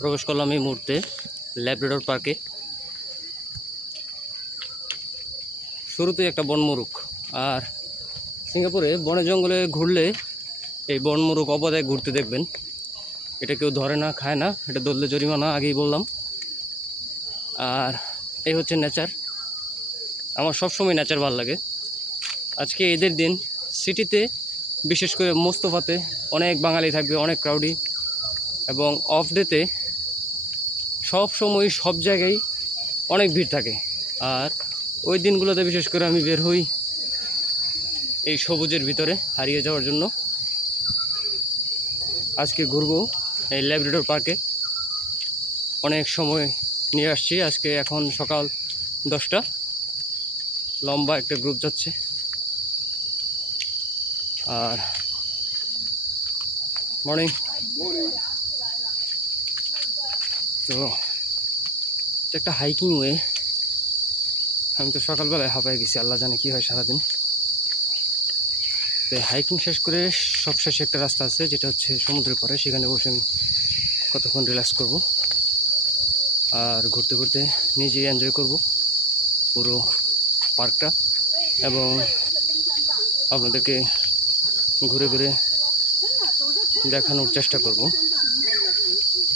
প্রবেশ করলাম এই মুহূর্তে ল্যাব্রাডর পার্কে। শুরুতেই একটা বনমুরুখ। আর সিঙ্গাপুরে বনে জঙ্গলে ঘুরলে এই বনমুরুখ অবদায় ঘুরতে দেখবেন। এটা কেউ ধরে না, খায় না, এটা ধরলে জরিমানা, আগেই বললাম। আর এই হচ্ছে নেচার। আমার সবসময় নেচার ভালো লাগে। আজকে ঈদের দিন সিটিতে, বিশেষ করে মোস্তফাতে অনেক বাঙালি থাকবে, অনেক ক্রাউডি, এবং অফ ডেতে সব সময় সব জায়গায় অনেক ভিড় থাকে। আর ওই দিনগুলোতে বিশেষ করে আমি বের হই এই সবুজের ভিতরে হারিয়ে যাওয়ার জন্য। আজকে ঘুরবো এই ল্যাব্রাডর পার্কে। অনেক সময় নিয়ে আসছি। আজকে এখন সকাল 10টা, লম্বা একটা গ্রুপ যাচ্ছে। আর মর্নিং। তো এটা একটা হাইকিং ওয়ে। আমি তো সকালবেলায় হাঁপায় গেছি, আল্লাহ জানে কী হয় সারাদিন। তো হাইকিং শেষ করে সবশেষে একটা রাস্তা আছে যেটা হচ্ছে সমুদ্রের পাড়ে, সেখানে বসে আমি কতক্ষণ রিল্যাক্স করব আর ঘুরতে ঘুরতে নিজেই এনজয় করব পুরো পার্কটা, এবং আপনাদেরকে ঘুরে ঘুরে দেখানোর চেষ্টা করব।